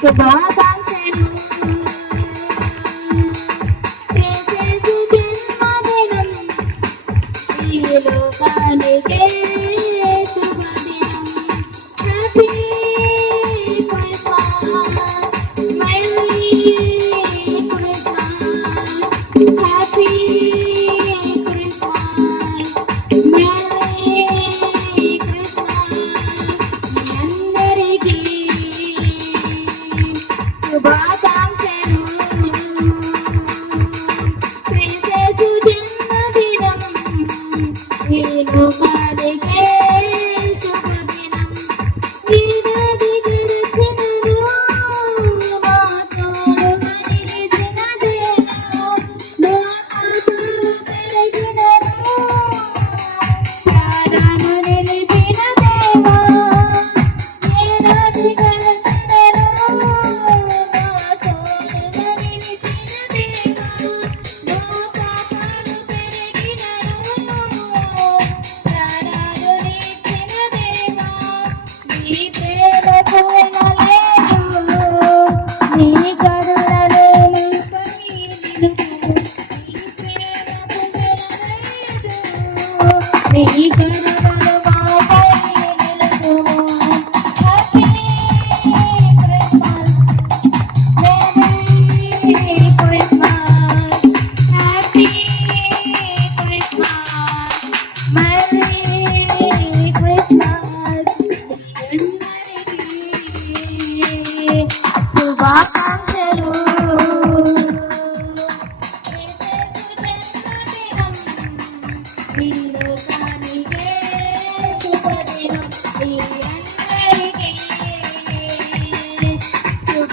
శుభాకాంక్ష 你一个人。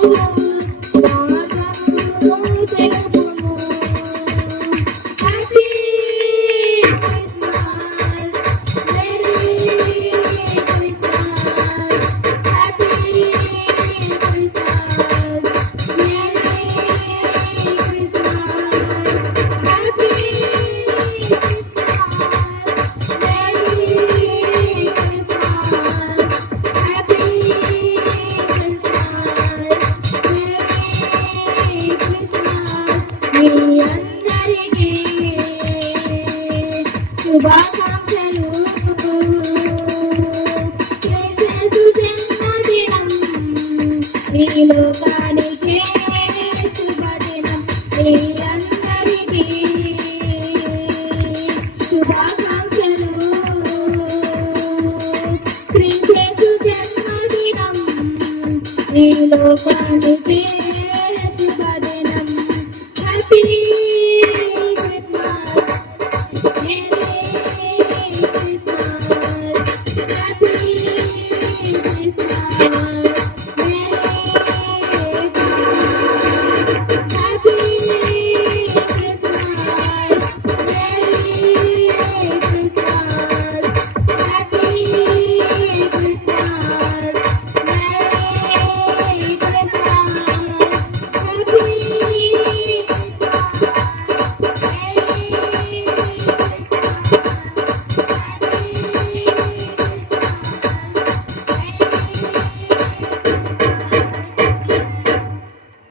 Jesus. శుభాకాంక్షలు ఈ లోకానికే శుభదినం. అందరికీ శుభాకాంక్షలు. క్రీస్తు జన్మదినం. ఈ లోకానికే శుభ